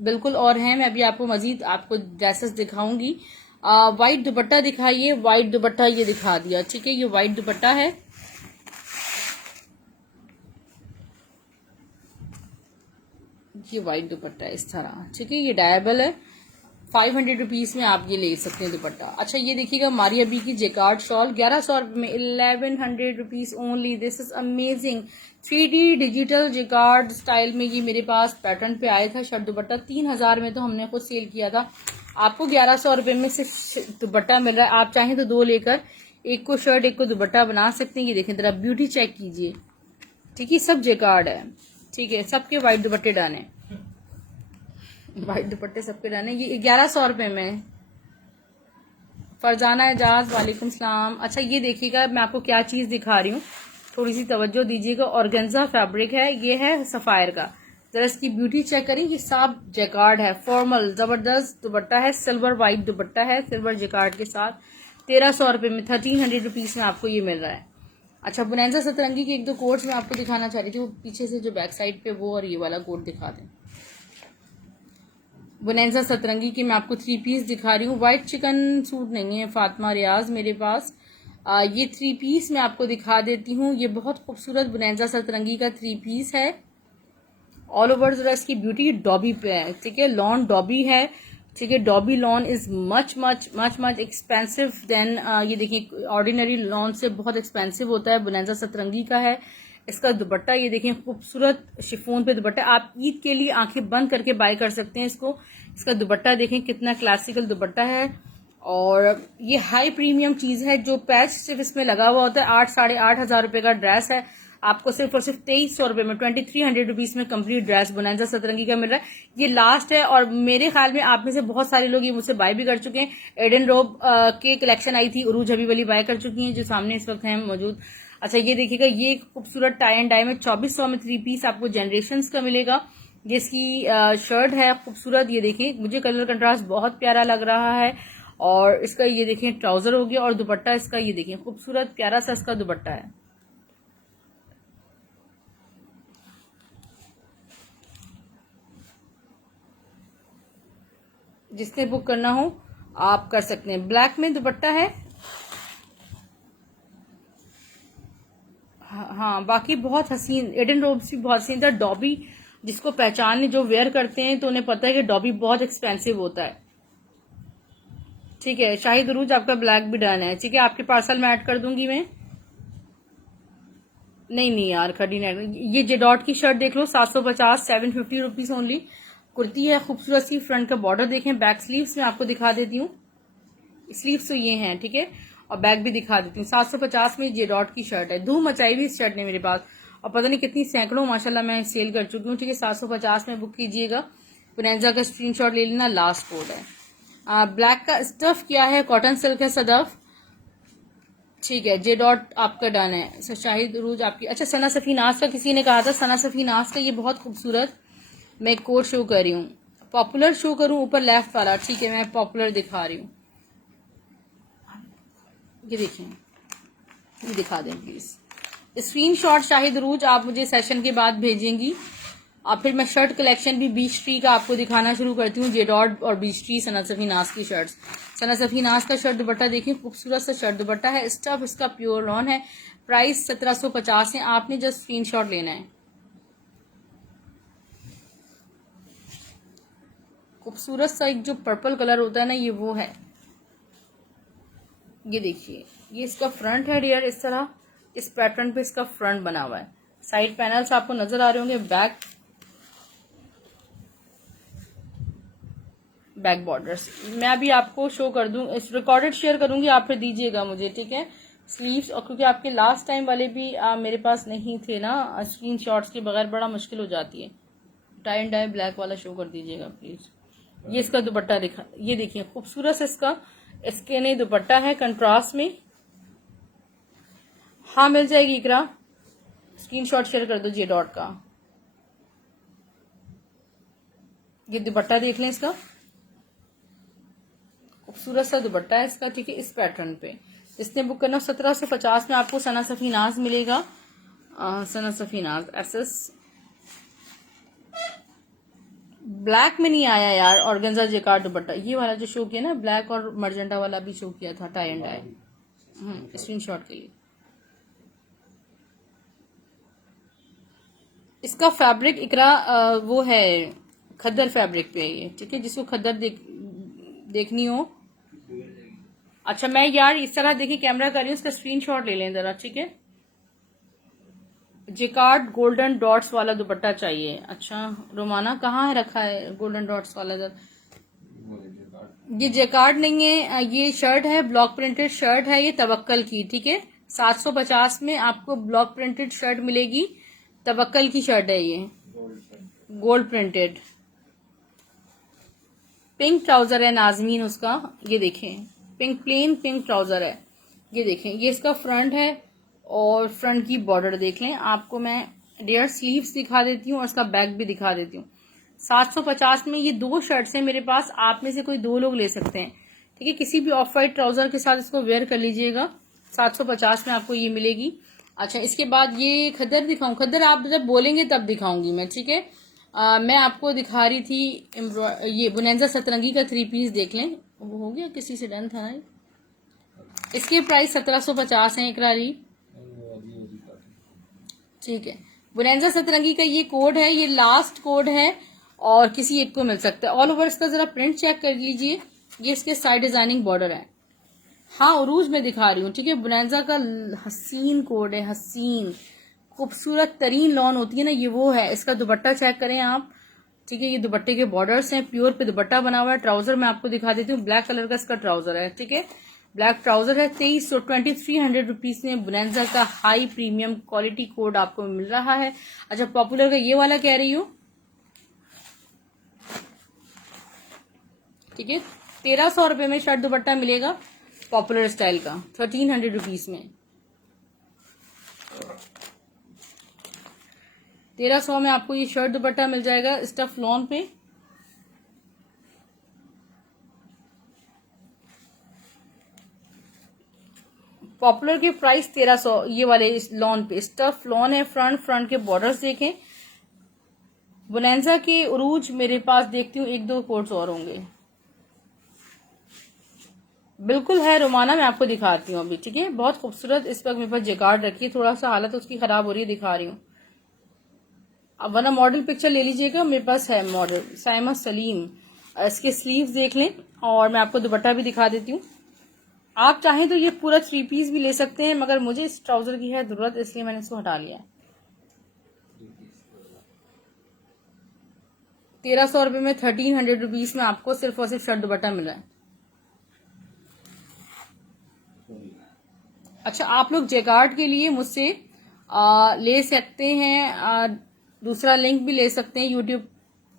बिल्कुल और हैं। मैं अभी आपको मजीद आपको ड्रेसेस दिखाऊंगी। वाइट दुपट्टा दिखाइए। वाइट दुपट्टा ये दिखा दिया, ठीक है। ये वाइट दुपट्टा है। ये वाइट दुपट्टा है इस तरह, ठीक है। ये डायबल है। 500 रुपीज़ में आप ये ले सकते हैं दुपट्टा। अच्छा ये देखिएगा मारिया बी की जेकार्ड शॉल 1100 रुपये में 1100 rupees only. This is amazing 3D digital jacquard style में। ये मेरे पास पैटर्न पे आया था शर्ट दुपट्टा। 3000 में तो हमने खुद सेल किया था। आपको 1100 रुपये में सिर्फ दुपट्टा मिल रहा है। आप चाहें तो 2 लेकर एक को शर्ट एक को दुपट्टा बना सकते हैं। ये देखें जरा ब्यूटी चेक कीजिए, ठीक है। सब जेकार्ड है, ठीक है। सबके वाइट दुपट्टे डाले, वाइट दुपट्टे सबके डाले। ये 1100 रुपये में। फरजाना एजाज वालेकुम सलाम। अच्छा ये देखिएगा मैं आपको क्या चीज दिखा रही हूँ, थोड़ी सी तवज्जो दीजिएगा। ऑर्गेन्जा फैब्रिक है, ये है सफायर का। जरा इसकी ब्यूटी चेक करें। ये साफ जैकार्ड है, फॉर्मल जबरदस्त दुपट्टा है। सिल्वर वाइट दुपट्टा है सिल्वर जैकार्ड के साथ। 1300 रुपये में 1300 रुपीज़ में आपको ये मिल रहा है। अच्छा बुनेंजा सतरंगी के 1-2 कोट्स मैं आपको दिखाना चाह रही थी। वो पीछे से जो बैक साइड पे वो और ये वाला कोट दिखा दें। बुनेंजा सतरंगी की मैं आपको 3 पीस दिखा रही हूँ। व्हाइट चिकन सूट नहीं है फातिमा रियाज मेरे पास। ये थ्री पीस मैं आपको दिखा देती हूँ। ये बहुत खूबसूरत बुनेंजा सतरंगी का थ्री पीस है। ऑल ओवर जरा इसकी ब्यूटी डॉबी पे है, ठीक है, लॉन डॉबी है, ठीक है। Dobby lawn is much much much much expensive than, ये देखिए ऑर्डिनरी लॉन से बहुत एक्सपेंसिव होता है, बुनेंजा सतरंगी का है। इसका दुपट्टा ये देखिए खूबसूरत शिफोन पे दुपट्टा, आप ईद के लिए आंखें बंद करके बाय कर सकते हैं इसको। इसका दुपट्टा देखें कितना क्लासिकल दुपट्टा है, और ये हाई प्रीमियम चीज है। जो पैच सिर्फ इसमें लगा हुआ होता है, 8-8,500 रुपए का ड्रेस है, आपको सिर्फ और सिर्फ 2300 रुपए में 2300 रुपीज में कंप्लीट ड्रेस बुनेंजा सतरंगी का मिल रहा है। ये लास्ट है, और मेरे ख्याल में आप में से बहुत सारे लोग ये मुझसे बाय भी कर चुके हैं। एडन रोब के कलेक्शन आई थी, उरूज हबीब वाली बाय कर चुकी हैं, जो सामने इस वक्त है मौजूद। अच्छा ये देखिएगा, ये खूबसूरत टाई एंड डाई में 2400 में थ्री पीस आपको जनरेशंस का मिलेगा। जिसकी शर्ट है खूबसूरत, ये देखिए मुझे कलर कंट्रास्ट बहुत प्यारा लग रहा है। और इसका ये देखिए ट्राउजर हो गया, और दुपट्टा इसका ये देखिए खूबसूरत प्यारा सा इसका दुपट्टा है। जिसने बुक करना हो आप कर सकते हैं। ब्लैक में दुपट्टा है। हाँ बाकी बहुत हसीन, एडन रोब्स भी बहुत हसीन था। डॉबी जिसको पहचान जो वेयर करते हैं तो उन्हें पता है कि डॉबी बहुत एक्सपेंसिव होता है, ठीक है। शाहिद उरूज आपका ब्लैक भी डन है, ठीक है, आपके पार्सल में ऐड कर दूंगी मैं। नहीं यार खड़ी नहीं। ये जेडॉट की शर्ट देख लो, 750, 750 रुपीज ओनली। कुर्ती है खूबसूरत सी, फ्रंट का बॉर्डर देखें, बैक स्लीव्स में आपको दिखा देती हूँ। स्लीव्स तो ये हैं, ठीक है, और बैक भी दिखा देती हूँ। 750 में जेडॉट की शर्ट है, धूम मचाई हुई इस शर्ट ने मेरे पास, और पता नहीं कितनी सैकड़ों माशाल्लाह मैं सेल कर चुकी हूँ, ठीक है। 750 में बुक कीजिएगा। बुनेंजा का स्क्रीनशॉट ले लेना, लास्ट कोड है। ब्लैक का स्टफ क्या है, कॉटन सिल्क है सदफ, ठीक है। जे डॉट आपका डन है। शाहिद उरूज आपकी, अच्छा सना सफीनाज का किसी ने कहा था, सना सफीनाज का ये बहुत खूबसूरत मैं कोड शो कर रही हूँ। पॉपुलर शो करूँ ऊपर लेफ्ट वाला, ठीक है, मैं पॉपुलर दिखा रही हूँ। ये देखें, ये दिखा दें प्लीज। स्क्रीनशॉट शाहिद उरूज आप मुझे सेशन के बाद भेजेंगी, और फिर मैं शर्ट कलेक्शन भी बीच ट्री का आपको दिखाना शुरू करती हूँ। जेडॉट और बीच ट्री सना सफीनाज की शर्ट्स। सना सफीनाज का शर्ट दुपट्टा देखिए, खूबसूरत सा शर्ट दुपट्टा है, स्टफ इसका प्योर लॉन है, प्राइस 1750 है। आपने जस्ट स्क्रीनशॉट लेना है। खूबसूरत सा एक जो पर्पल कलर होता है ना, ये वो है। ये देखिए, ये इसका फ्रंट है डियर, इस तरह इस पैटर्न पे इसका फ्रंट बना हुआ है। साइड पैनल्स आपको नजर आ रहे होंगे, बैक बॉर्डर्स मैं अभी आपको शो कर दूं, रिकॉर्डेड शेयर करूंगी, आप फिर दीजिएगा मुझे, ठीक है। स्लीव्स, और क्योंकि आपके लास्ट टाइम वाले भी मेरे पास नहीं थे ना, स्क्रीन शॉट्स के बगैर बड़ा मुश्किल हो जाती है। टाई एंड डाई ब्लैक वाला शो कर दीजिएगा प्लीज। ये इसका दुपट्टा दिखा, ये देखिए खूबसूरत से इसका इसके नहीं दुपट्टा है कंट्रास्ट में। हाँ मिल जाएगी इकरा, स्क्रीनशॉट शेयर कर दो जे डॉट का। ये दुपट्टा देख लें इसका, खूबसूरत सा दुपट्टा है इसका, ठीक है, इस पैटर्न पे। जिसने बुक करना 1750 में आपको सना सफीनाज मिलेगा। सना सफीनाज एसएस ब्लैक में नहीं आया यार, ऑर्गेन्जा जेकार्ड दुपट्टा, ये वाला जो शो किया ना, ब्लैक और मर्जेंटा वाला भी शो किया था, टाई एंड डाई। स्क्रीनशॉट के लिए इसका फैब्रिक इकरा वो है खद्दर फैब्रिक पे ये, ठीक है, जिसको खद्दर देखनी हो। अच्छा मैं यार इस तरह देखिए कैमरा कर रही हूँ, इसका स्क्रीनशॉट ले लें जरा, ठीक है। जेकार्ड गोल्डन डॉट्स वाला दुपट्टा चाहिए। अच्छा रोमाना कहाँ है रखा है गोल्डन डॉट्स वाला जरा। ये जेकार्ड नहीं है, ये शर्ट है, ब्लॉक प्रिंटेड शर्ट है, ये तवक्कल की, ठीक है। 750 में आपको ब्लॉक प्रिंटेड शर्ट मिलेगी, तवक्कल की शर्ट है ये, गोल्ड प्रिंटेड। पिंक ट्राउजर है नाजमीन उसका, ये देखें पिंक, प्लेन पिंक ट्राउजर है, ये देखें। ये इसका फ्रंट है, और फ्रंट की बॉर्डर देख लें। आपको मैं डियर स्लीव्स दिखा देती हूँ और इसका बैक भी दिखा देती हूँ। 750 में ये दो शर्ट्स हैं मेरे पास, आप में से कोई दो लोग ले सकते हैं, ठीक है। किसी भी ऑफ वाइट ट्राउजर के साथ इसको वेयर कर लीजिएगा, 750 में आपको ये मिलेगी। अच्छा इसके बाद ये खद्दर दिखाऊं, खद्दर आप जब बोलेंगे तब दिखाऊंगी मैं, ठीक है। मैं आपको दिखा रही थी ये बुनेंजा सतरंगी का थ्री पीस देख लें। वो हो गया, किसी से डन था ना, इसके प्राइस 1750 है इकरारी। ठीक है, बुनेंजा सतरंगी का ये कोड है, ये लास्ट कोड है और किसी एक को मिल सकता है। ऑल ओवर इसका जरा प्रिंट चेक कर लीजिए, ये इसके साइड डिजाइनिंग बॉर्डर है। हाँ उरूज में दिखा रही हूँ, ठीक है। बुनेंजा का हसीन कोड है, हसीन खूबसूरत तरीन लॉन होती है ना, ये वो है। इसका दुपट्टा चेक करें आप, ठीक है। ये दुपट्टे के बॉर्डर्स हैं, प्योर पे दुपट्टा बना हुआ है। ट्राउजर मैं आपको दिखा देती हूँ, ब्लैक कलर का इसका ट्राउजर है, ठीक है। ब्लैक ट्राउजर है। 2300 रुपीज में बुनेंजा का हाई प्रीमियम क्वालिटी कोड आपको मिल रहा है। अच्छा, पॉपुलर का ये वाला कह रही हूँ, ठीक है। 1300 रुपए में शर्ट दुपट्टा मिलेगा पॉपुलर स्टाइल का, 1300 रुपीज में। 1300 में आपको ये शर्ट दुपट्टा मिल जाएगा स्टफ लॉन पे। पॉपुलर के प्राइस 1300, ये वाले इस लॉन पे स्टफ लॉन है। फ्रंट के बॉर्डर्स देखें। बुनेंजा के उरूज मेरे पास देखती हूँ 1-2 कोट्स और होंगे, बिल्कुल है। रोमाना मैं आपको दिखाती हूँ अभी, ठीक है। बहुत खूबसूरत इस वक्त मेरे पास जैकार्ड रखी है, थोड़ा सा हालत उसकी खराब हो रही है, दिखा रही हूँ। अब वरना मॉडल पिक्चर ले लीजिएगा, मेरे पास है मॉडल साइमा सलीम। इसके स्लीव्स देख लें और मैं आपको दुपट्टा भी दिखा देती हूँ। आप चाहें तो ये पूरा 3 पीस भी ले सकते हैं, मगर मुझे इस ट्राउजर की है जरूरत, इसलिए मैंने इसको हटा लिया है। 1300 रुपए में 1300 रुपीज में आपको सिर्फ और सिर्फ शर्ट दुपट्टा मिल रहा है। अच्छा, आप लोग जैकार्ड के लिए मुझसे ले सकते हैं, दूसरा लिंक भी ले सकते हैं, यूट्यूब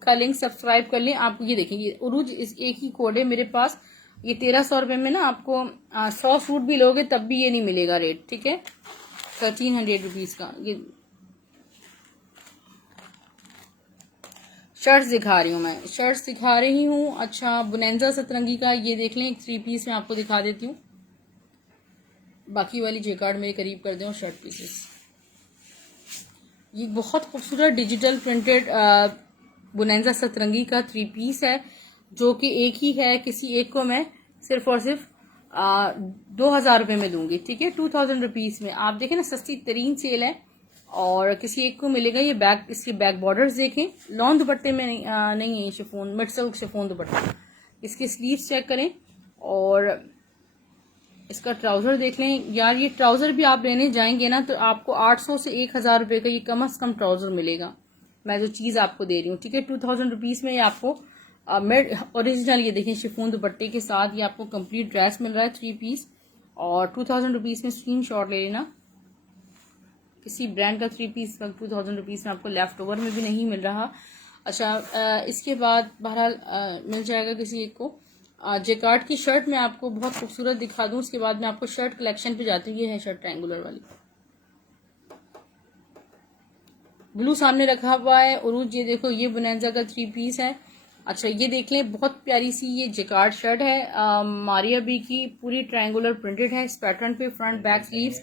का लिंक सब्सक्राइब कर लें। आप ये देखेंगे उरूज इस एक ही कोड है मेरे पास। ये 1300 रुपए में ना आपको 100 सूट भी लोगे तब भी ये नहीं मिलेगा रेट, ठीक है। 1300 रुपीज का ये शर्ट्स दिखा रही हूँ, मैं शर्ट्स दिखा रही हूँ। अच्छा, बुनेंजा सतरंगी का ये देख लें, 3 पीस में आपको दिखा देती हूँ। बाकी वाली जेकार्ड मेरे करीब कर दें और शर्ट पीसेस। ये बहुत खूबसूरत डिजिटल प्रिंटेड बुनेंजा सतरंगी का 3 पीस है, जो कि एक ही है। किसी एक को मैं सिर्फ और सिर्फ 2000 रुपये में दूंगी, ठीक है। 2000 रुपीज में आप देखें ना, सस्ती तरीन सेल है और किसी एक को मिलेगा। ये बैक, इसके बैक बॉर्डर्स देखें, लॉन दुपट्टे में नहीं है, शिफोन मिड सिल्क शिफोन दुपट्टा। इसके स्लीव्स चेक करें और इसका ट्राउजर देख लें। यार ये ट्राउजर भी आप लेने जाएंगे ना तो आपको 800 से 1000 रुपए का ये कम से कम ट्राउजर मिलेगा, मैं जो चीज आपको दे रही हूँ, ठीक है। 2000 रुपीज में ये आपको मेड ओरिजिनल, ये देखें शिफोन दुपट्टे के साथ ये आपको कंप्लीट ड्रेस मिल रहा है 3 पीस। और 2000 रुपीज में स्क्रीन शॉट ले लेना। किसी ब्रांड का 3 पीस 2000 रुपीज में आपको लेफ्ट ओवर में भी नहीं मिल रहा। अच्छा, इसके बाद बहरहाल मिल जाएगा किसी एक को। जेकार्ड की शर्ट मैं आपको बहुत खूबसूरत दिखा दूं, उसके बाद मैं आपको शर्ट कलेक्शन पे जाती हूँ। ये है शर्ट ट्रायंगुलर वाली, ब्लू सामने रखा हुआ है। उरूज ये देखो, ये बुनेंजा का 3 पीस है। अच्छा, ये देख लें, बहुत प्यारी सी ये जेकार्ड शर्ट है, मारिया बी की, पूरी ट्रायंगुलर प्रिंटेड है इस पैटर्न पे। फ्रंट बैक स्लीव्स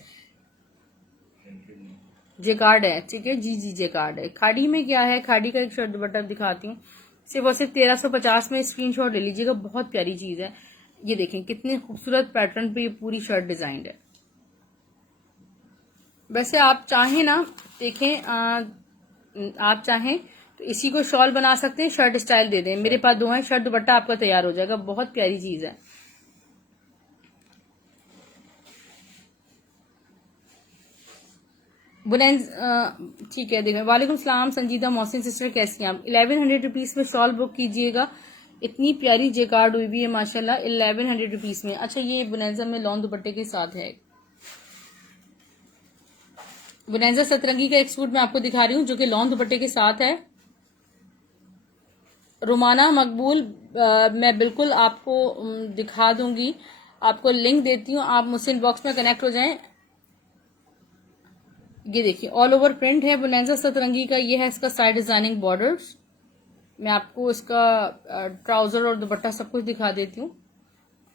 जेकार्ड है, ठीक है जी जी, जेकार्ड है। खाड़ी में क्या है, खाड़ी का एक शर्ट दुपट्टा दिखाती हूँ, सिर्फ और सिर्फ 1350 में स्क्रीनशॉट ले लीजिएगा, बहुत प्यारी चीज है। ये देखें कितने खूबसूरत पैटर्न पे ये पूरी शर्ट डिजाइंड है। वैसे आप चाहें ना, देखें आप चाहें तो इसी को शॉल बना सकते हैं, शर्ट स्टाइल दे दें। मेरे पास 2 हैं, शर्ट दुपट्टा आपका तैयार हो जाएगा, बहुत प्यारी चीज है। बुनेंज ठीक है, देखें। वालेकुम सलाम संजीदा मोहसिन सिस्टर, कैसी हैं आप। 1100 रुपीज में शॉल बुक कीजिएगा, इतनी प्यारी जेकार्ड हुई भी है माशाल्लाह, 1100 रुपीज में। अच्छा, ये बुनेंजा में लॉन दुपट्टे के साथ है। बुनेंजा सतरंगी का एक सूट मैं आपको दिखा रही हूँ जो कि लॉन दुपट्टे के साथ है। रोमाना मकबूल, मैं बिल्कुल आपको दिखा दूंगी, आपको लिंक देती हूँ, आप मुझसे इनबॉक्स में कनेक्ट हो जाएं। ये देखिए ऑल ओवर प्रिंट है बुनेंजा सतरंगी का, ये है इसका साइड डिजाइनिंग बॉर्डर्स। मैं आपको इसका ट्राउजर और दुपट्टा सब कुछ दिखा देती हूँ।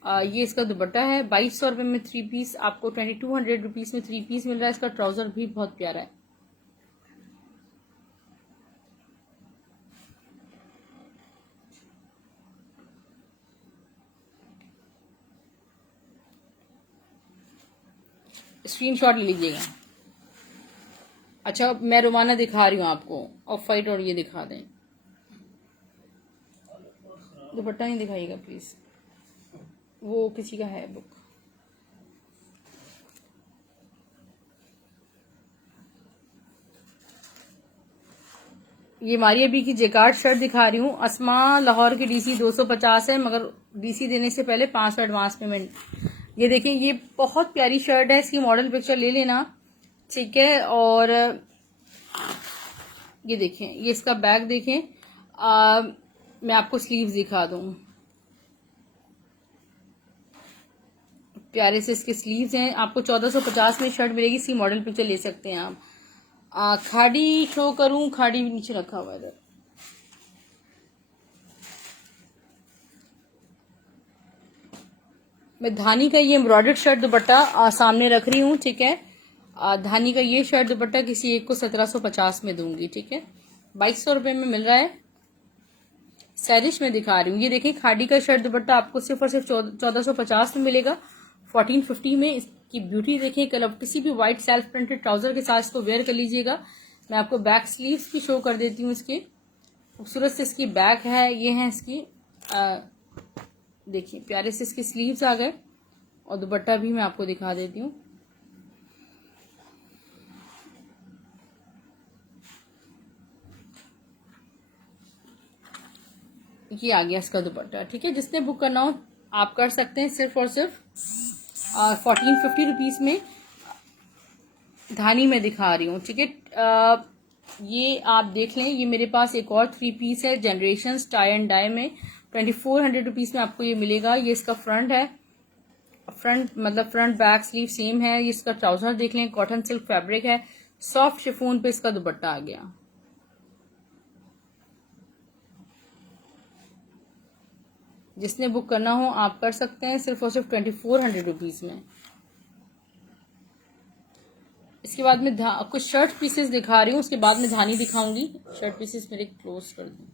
ये इसका दुपट्टा है, 2200 रुपये में 3 पीस, आपको 2200 रुपीज में 3 पीस मिल रहा है। इसका ट्राउजर भी बहुत प्यारा है। स्क्रीनशॉट ले लीजिएगा। अच्छा मैं रोमाना दिखा रही हूँ आपको, ऑफ वाइट और ये दिखा दें। दुपट्टा नहीं दिखाइएगा प्लीज, वो किसी का है बुक। ये मारी अभी की जेकार्ड शर्ट दिखा रही हूँ। अस्मा लाहौर की डीसी 250 है, मगर डीसी देने से पहले 500 एडवांस पेमेंट। ये देखें, ये बहुत प्यारी शर्ट है, इसकी मॉडल पिक्चर ले लेना, ठीक है। और ये देखें, ये इसका बैक देखें। मैं आपको स्लीव्स दिखा दूं, प्यारे से इसके स्लीव्स हैं। आपको 1450 में शर्ट मिलेगी, इसकी मॉडल पिक्चर ले सकते हैं आप। खाड़ी शो करूं, खाड़ी भी नीचे रखा हुआ है इधर। मैं धानी का ये एम्ब्रॉयडर्ड शर्ट दुपट्टा सामने रख रही हूँ, ठीक है। धानी का ये शर्ट दुपट्टा किसी एक को 1750 में दूंगी, ठीक है। 2200 रुपये में मिल रहा है। सैरिश में दिखा रही हूँ, ये देखिए खाड़ी का शर्ट दुपट्टा आपको सिर्फ और सिर्फ 1450 में मिलेगा। 1450 में इसकी ब्यूटी देखिए, कलर किसी भी व्हाइट सेल्फ प्रिंटेड ट्राउजर के साथ इसको वेयर कर लीजिएगा। मैं आपको बैक स्लीव्स की शो कर देती हूँ। इसकी खूबसूरत से इसकी बैक है, ये है इसकी, देखिए प्यारे से इसके स्लीव्स आ गए। और दुपट्टा भी मैं आपको दिखा देती हूँ। ये आ गया इसका दुपट्टा, ठीक है। जिसने बुक करना हो आप कर सकते हैं, सिर्फ और सिर्फ 1450 रुपीज में। धानी में दिखा रही हूँ, ठीक है। ये आप देख लें, ये मेरे पास एक और 3 पीस है जनरेशन टाई एंड डाई में। 2400 रुपीज में आपको ये मिलेगा। ये इसका फ्रंट है, फ्रंट मतलब फ्रंट बैक स्लीव सेम है। ये इसका ट्राउजर देख लें, कॉटन सिल्क फैब्रिक है, सॉफ्ट शिफॉन पे इसका दुपट्टा आ गया। जिसने बुक करना हो आप कर सकते हैं, सिर्फ और सिर्फ 2400 रुपीज में। इसके बाद में कुछ शर्ट पीसेस दिखा रही हूँ, उसके बाद में धानी दिखाऊंगी। शर्ट पीसेस मेरे क्लोज कर दूं।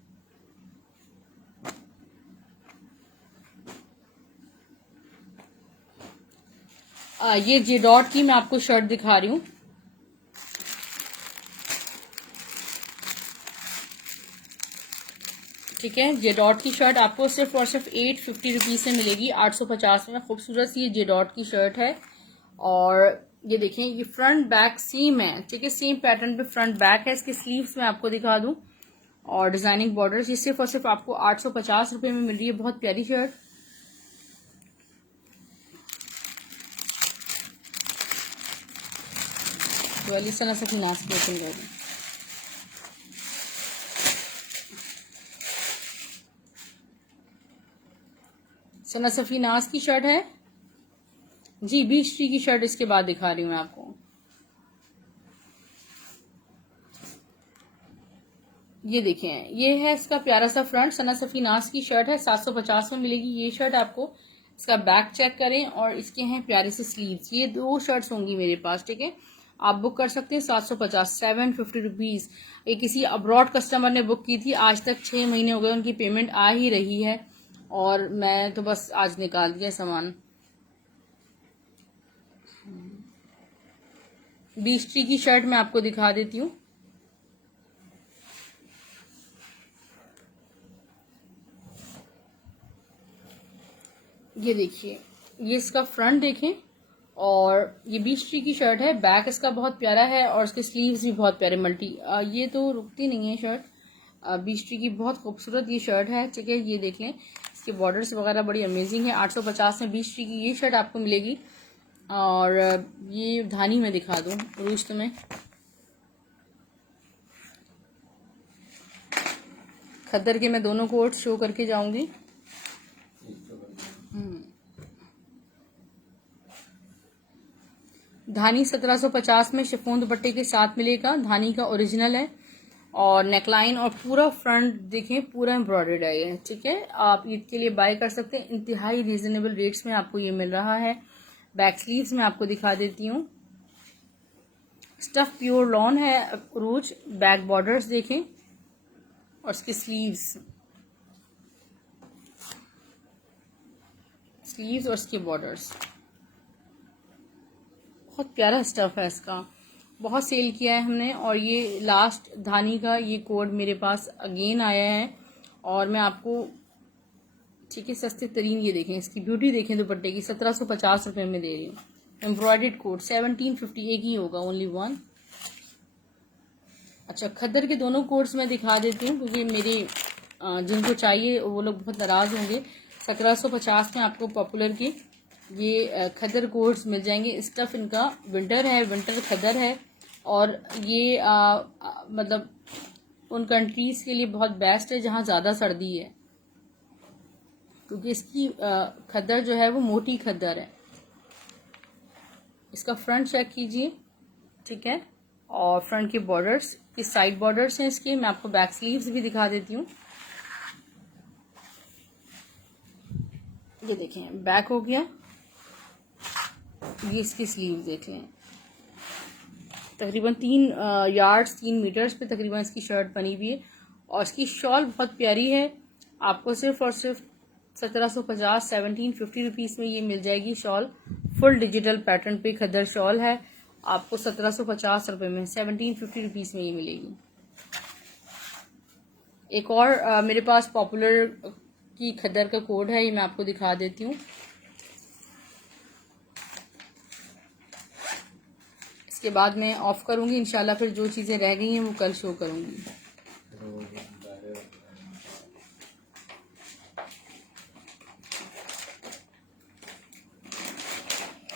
ये जे डॉट की मैं आपको शर्ट दिखा रही हूँ, ठीक है। जे डॉट की शर्ट आपको सिर्फ और सिर्फ 850 रुपीज से मिलेगी, 850 में। खूबसूरत सी ये जे डॉट की शर्ट है। और ये देखें, ये फ्रंट बैक सेम है, ठीक है, सेम पैटर्न पे फ्रंट बैक है। इसके स्लीव्स मैं आपको दिखा दूं और डिजाइनिंग बॉर्डर्स। ये सिर्फ और सिर्फ आपको 850 रुपये में मिल रही है। बहुत प्यारी शर्ट। सना सफी नास की ओपन कर दूं। सना सफी नास की शर्ट है जी। 20 की शर्ट इसके बाद दिखा रही हूँ मैं आपको। ये देखें, ये है इसका प्यारा सा फ्रंट। सना सफी नास की शर्ट है, 750 में मिलेगी ये शर्ट आपको। इसका बैक चेक करें और इसके हैं प्यारे से स्लीव्स। ये 2 शर्ट्स होंगी मेरे पास, ठीक है। आप बुक कर सकते हैं 750, 750 रुपीज। ये किसी अब्रॉड कस्टमर ने बुक की थी, आज तक 6 महीने हो गए, उनकी पेमेंट आ ही रही है और मैं तो बस आज निकाल दिया सामान। 20 की शर्ट मैं आपको दिखा देती हूँ। ये देखिए, ये इसका फ्रंट देखें और ये 20 की शर्ट है। बैक इसका बहुत प्यारा है और इसके स्लीव्स भी बहुत प्यारे मल्टी। ये तो रुकती नहीं है शर्ट। 20 की बहुत खूबसूरत ये शर्ट है, ठीक है। ये देख लें, इसके बॉर्डर्स वगैरह बड़ी अमेजिंग है। 850 में 20 की ये शर्ट आपको मिलेगी। और ये धानी में दिखा दूं रुश्त में, खद्दर के मैं दोनों कोट शो करके जाऊंगी। धानी 1750 में शिफॉन दुपट्टे के साथ मिलेगा। धानी का ओरिजिनल है और नेकलाइन और पूरा फ्रंट देखें, पूरा एम्ब्रॉयडर्ड है ये, ठीक है। आप ईद के लिए बाय कर सकते हैं, इंतहाई रीजनेबल रेट्स में आपको ये मिल रहा है। बैक स्लीव्स में आपको दिखा देती हूँ। स्टफ प्योर लॉन है अरूज। बैक बॉर्डर्स देखें और इसके स्लीव्स और इसके बॉर्डर्स बहुत प्यारा स्टफ़ है इसका, बहुत सेल किया है हमने। और ये लास्ट धानी का ये कोड मेरे पास अगेन आया है और मैं आपको ठीक है सस्ते तरीन, ये देखें इसकी ब्यूटी देखें दुपट्टे की, 1750 रुपये में दे रही हूँ। एम्ब्रॉयडर्ड कोट 1750, एक ही होगा, ओनली वन। अच्छा, खद्दर के दोनों कोट्स मैं दिखा देती हूँ क्योंकि मेरे जिनको चाहिए वो लोग बहुत नाराज़ होंगे। 1750 में आपको पॉपुलर के ये खद्दर कोट्स मिल जाएंगे। स्टफ़ इनका विंटर है, विंटर खद्दर है। और ये मतलब उन कंट्रीज़ के लिए बहुत बेस्ट है जहाँ ज़्यादा सर्दी है, क्योंकि इसकी खद्दर जो है वो मोटी खद्दर है। इसका फ्रंट चेक कीजिए, ठीक है। और फ्रंट के बॉर्डर्स, ये साइड बॉर्डर्स हैं इसके। मैं आपको बैक स्लीव्स भी दिखा देती हूँ। ये देखें, बैक हो गया, ये इसकी स्लीव देख लें। तकरीबन 3 यार्ड्स 3 मीटर्स पे तकरीबन इसकी शर्ट बनी हुई है। और इसकी शॉल बहुत प्यारी है। आपको सिर्फ और सिर्फ 1750 1750 रुपीज़ में ये मिल जाएगी शॉल। फुल डिजिटल पैटर्न पे खद्दर शॉल है, आपको 1750 रुपये में 1750 रुपीज़ में ये मिलेगी। एक और मेरे पास पॉपुलर की खद्दर का कोड है, ये मैं आपको दिखा देती हूँ। इसके बाद मैं ऑफ करूँगी इंशाल्लाह, फिर जो चीज़ें रह गई हैं वो कल शो करूँगी।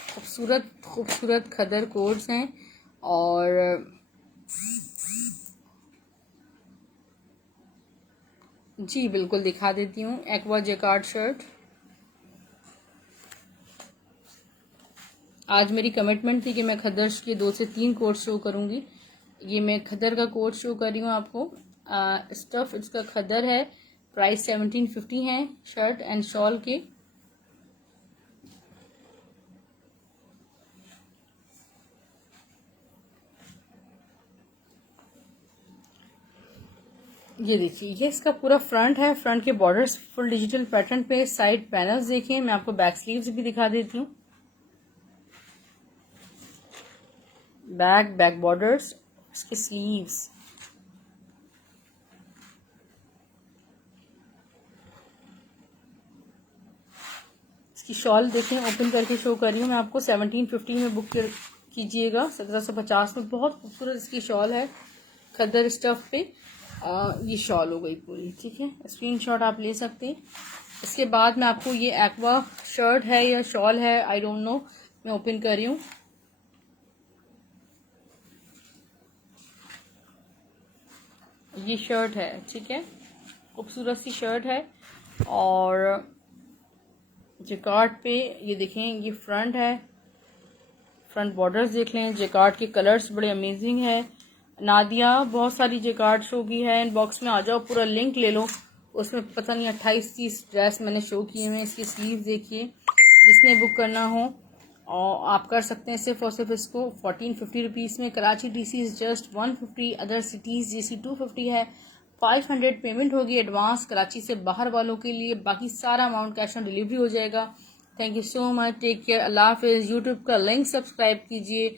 खूबसूरत खूबसूरत खद्दर कोट्स हैं। और जी बिल्कुल दिखा देती हूँ। एक्वा जैकार्ड शर्ट, आज मेरी कमिटमेंट थी कि मैं खद्दर के 2 से 3 कोट शो करूँगी। ये मैं खद्दर का कोट शो कर रही हूँ आपको। स्टफ़ इसका खद्दर है, प्राइस 1750 है शर्ट एंड शॉल के। ये देखिए, ये इसका पूरा फ्रंट है। फ्रंट के बॉर्डर्स फुल डिजिटल पैटर्न पे। साइड पैनल्स देखिए, मैं आपको बैक स्लीव्स भी दिखा देती हूँ। बैक बॉर्डर्स, इसके स्लीव्स, इसकी शॉल देखें, ओपन करके शो कर रही हूँ मैं आपको। 1750 में बुक कीजिएगा, 1750 में। बहुत खूबसूरत इसकी शॉल है खद्दर स्टफ पे। ये शॉल हो गई पूरी, ठीक है। स्क्रीनशॉट आप ले सकते हैं। इसके बाद मैं आपको ये एक्वा शर्ट है या शॉल है, आई डोंट नो, मैं ओपन कर रही हूँ। ये शर्ट है, ठीक है, खूबसूरत सी शर्ट है। और जैकार्ड पे ये देखें, ये फ्रंट है। फ्रंट बॉर्डर्स देख लें। जैकार्ड के कलर्स बड़े अमेजिंग है। नादिया, बहुत सारी जैकार्ड शो की है। इनबॉक्स में आ जाओ, पूरा लिंक ले लो। उसमें पता नहीं 28-30 ड्रेस मैंने शो किए हुए हैं। इसकी स्लीव देखिए, जिसने बुक करना हो और आप कर सकते हैं सिर्फ और सिर्फ इसको 1450 रुपीज़ में। Karachi DC is just 150, other cities GC 250 है। 500 पेमेंट होगी एडवांस कराची से बाहर वालों के लिए, बाकी सारा अमाउंट कैश ऑन डिलीवरी हो जाएगा। Thank you so much, take care, अल्लाह हाफिज़। यूट्यूब का लिंक सब्सक्राइब कीजिए,